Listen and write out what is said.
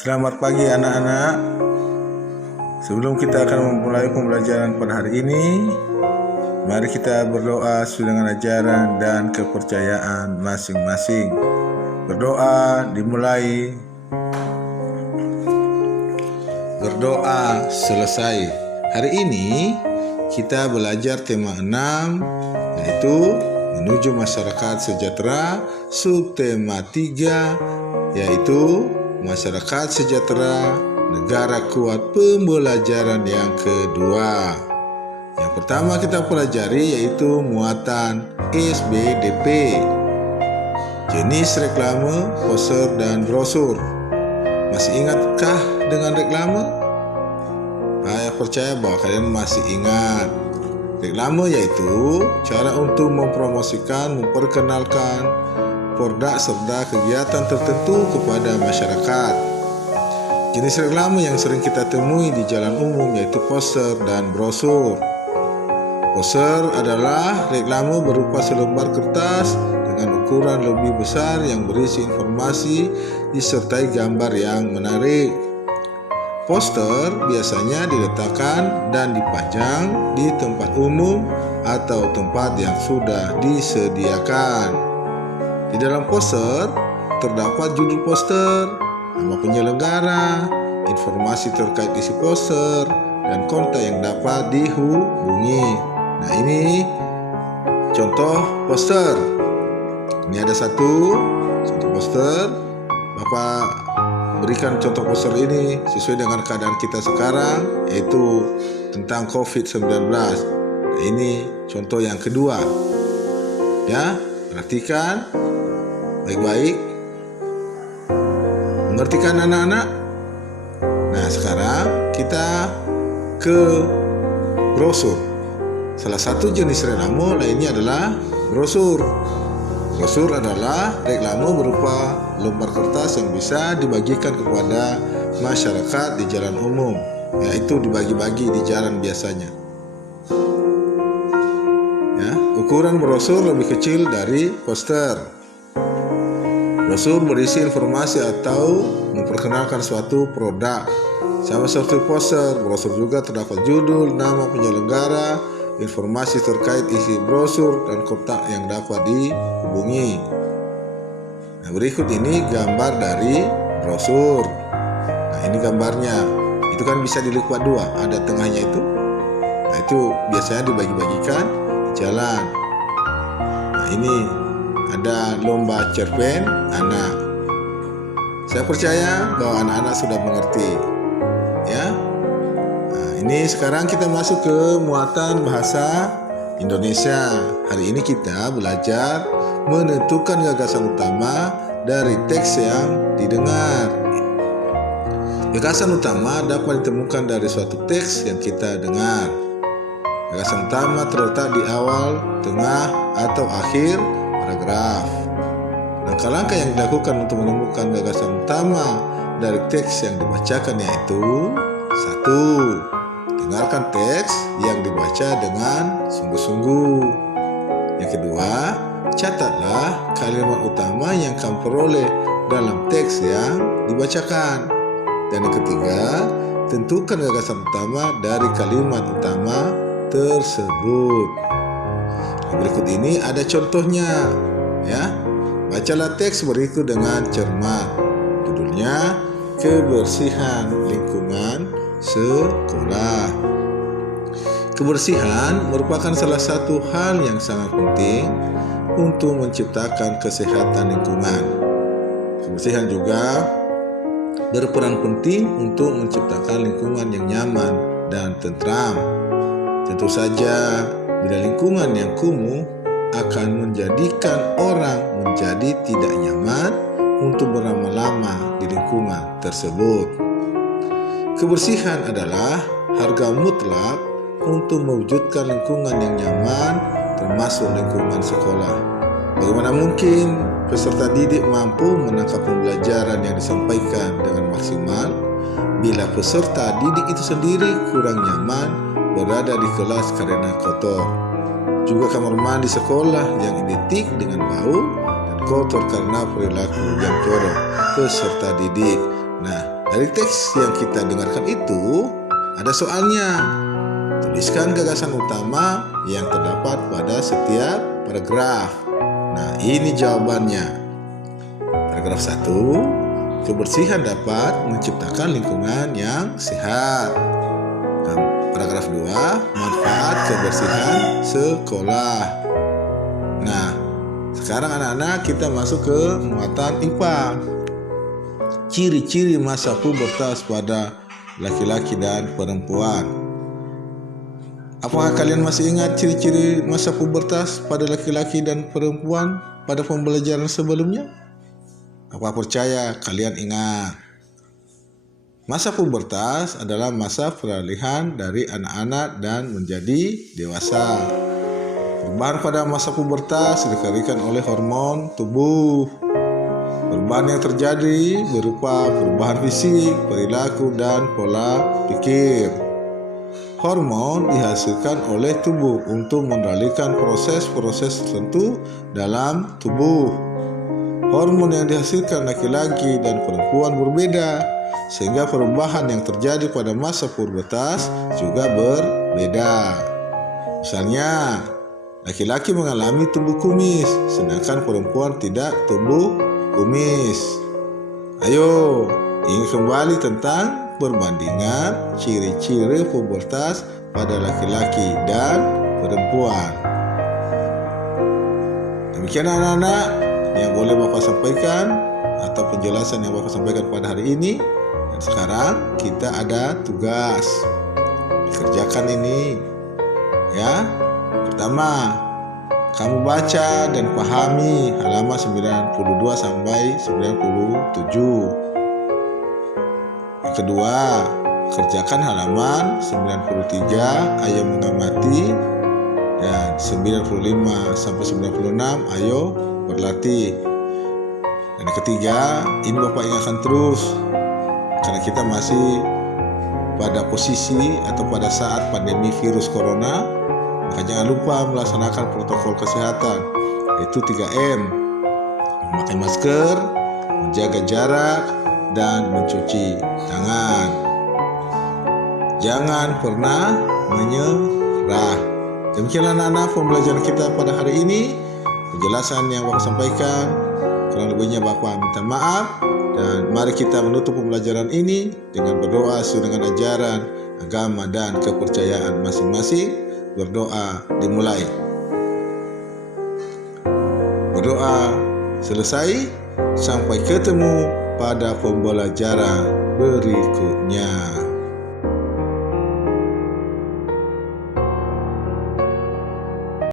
Selamat pagi anak-anak. Sebelum kita akan memulai pembelajaran pada hari ini, mari kita berdoa sesuai dengan ajaran dan kepercayaan masing-masing. Berdoa dimulai. Berdoa selesai. Hari ini kita belajar tema 6, yaitu menuju masyarakat sejahtera. Subtema 3, yaitu masyarakat sejahtera, negara kuat, pembelajaran yang kedua. Yang pertama kita pelajari yaitu muatan SBDP, jenis reklame, poster, dan brosur. Masih ingatkah dengan reklame? Saya percaya bahwa kalian masih ingat. Reklame yaitu cara untuk mempromosikan, memperkenalkan produk serta kegiatan tertentu kepada masyarakat. Jenis reklame yang sering kita temui di jalan umum yaitu poster dan brosur. Poster adalah reklame berupa selembar kertas dengan ukuran lebih besar yang berisi informasi disertai gambar yang menarik. Poster biasanya diletakkan dan dipajang di tempat umum atau tempat yang sudah disediakan. Di dalam poster terdapat judul poster, nama penyelenggara, informasi terkait isi poster, dan kontak yang dapat dihubungi. Nah, ini contoh poster. Ini ada satu contoh poster. Bapak berikan contoh poster ini sesuai dengan keadaan kita sekarang, yaitu tentang COVID-19. Nah, ini contoh yang kedua. Ya, perhatikan baik-baik. Mengertikan anak-anak? Nah, sekarang kita ke brosur. Salah satu jenis reklame lainnya adalah brosur. Brosur adalah reklame berupa lembar kertas yang bisa dibagikan kepada masyarakat di jalan umum, yaitu dibagi-bagi di jalan biasanya. Ya, ukuran brosur lebih kecil dari poster. Brosur berisi informasi atau memperkenalkan suatu produk. Sama seperti poster, brosur juga terdapat judul, nama penyelenggara, informasi terkait isi brosur, dan kontak yang dapat dihubungi. Nah, berikut ini gambar dari brosur. Nah, ini gambarnya. Itu kan bisa dilipat dua, ada tengahnya itu. Nah, itu biasanya dibagi-bagikan di jalan. Nah, ini ada lomba cerpen anak. Saya percaya bahwa anak-anak sudah mengerti. Ya. Nah, ini sekarang kita masuk ke muatan bahasa Indonesia. Hari ini kita belajar menentukan gagasan utama dari teks yang didengar. Gagasan utama dapat ditemukan dari suatu teks yang kita dengar. Gagasan utama terletak di awal, tengah, atau akhir paragraf. Langkah-langkah yang dilakukan untuk menemukan gagasan utama dari teks yang dibacakan yaitu: 1. Dengarkan teks yang dibaca dengan sungguh-sungguh. Yang kedua, catatlah kalimat utama yang kamu peroleh dalam teks yang dibacakan. Dan yang ketiga, tentukan gagasan utama dari kalimat utama tersebut. Berikut ini ada contohnya, ya. Bacalah teks berikut dengan cermat. Judulnya Kebersihan Lingkungan Sekolah. Kebersihan merupakan salah satu hal yang sangat penting untuk menciptakan kesehatan lingkungan. Kebersihan juga berperan penting untuk menciptakan lingkungan yang nyaman dan tentram. Tentu saja, bila lingkungan yang kumuh akan menjadikan orang menjadi tidak nyaman untuk berlama-lama di lingkungan tersebut. Kebersihan adalah harga mutlak untuk mewujudkan lingkungan yang nyaman, termasuk lingkungan sekolah. Bagaimana mungkin peserta didik mampu menangkap pembelajaran yang disampaikan dengan maksimal bila peserta didik itu sendiri kurang nyaman berada di kelas karena kotor? Juga kamar mandi sekolah yang identik dengan bau dan kotor karena perilaku yang jorok peserta didik. Nah, Dari teks yang kita dengarkan itu ada soalnya. Tuliskan gagasan utama yang terdapat pada setiap paragraf. Nah, ini jawabannya. Paragraf 1, kebersihan dapat menciptakan lingkungan yang sehat. Nah, paragraf 2, manfaat kebersihan sekolah. Nah, sekarang anak-anak kita masuk ke muatan IPA. Ciri-ciri masa pubertas pada laki-laki dan perempuan. Apakah kalian masih ingat ciri-ciri masa pubertas pada laki-laki dan perempuan pada pembelajaran sebelumnya? Apa percaya kalian ingat? Masa pubertas adalah masa peralihan dari anak-anak dan menjadi dewasa. Perubahan pada masa pubertas dikendalikan oleh hormon tubuh. Perubahan yang terjadi berupa perubahan fisik, perilaku, dan pola pikir. Hormon dihasilkan oleh tubuh untuk mengendalikan proses-proses tertentu dalam tubuh. Hormon yang dihasilkan laki-laki dan perempuan berbeda, sehingga perubahan yang terjadi pada masa pubertas juga berbeda. Misalnya, laki-laki mengalami tumbuh kumis, sedangkan perempuan tidak tumbuh kumis. Ayo, ingin kembali tentang perbandingan ciri-ciri pubertas pada laki-laki dan perempuan. Demikian anak-anak yang boleh Bapak sampaikan atau penjelasan yang Bapak sampaikan pada hari ini. Dan sekarang kita ada tugas. Dikerjakan ini. Ya. Pertama, kamu baca dan pahami halaman 92 sampai 97. Yang kedua, kerjakan halaman 93, ayo mengamati, dan 95 sampai 96, ayo berlatih. Dan yang ketiga, ini Bapak ingatkan terus, karena kita masih pada posisi atau pada saat pandemi virus corona, maka jangan lupa melaksanakan protokol kesehatan, yaitu 3M, memakai masker, menjaga jarak, dan mencuci tangan. Jangan pernah menyerah. Demikianlah anak-anak pembelajaran kita pada hari ini. Penjelasan yang Bapak sampaikan, kurang lebihnya Bapak minta maaf. Dan mari kita menutup pembelajaran ini dengan berdoa sesuai dengan ajaran agama dan kepercayaan masing-masing. Berdoa dimulai. Berdoa selesai, sampai ketemu pada pembelajaran berikutnya.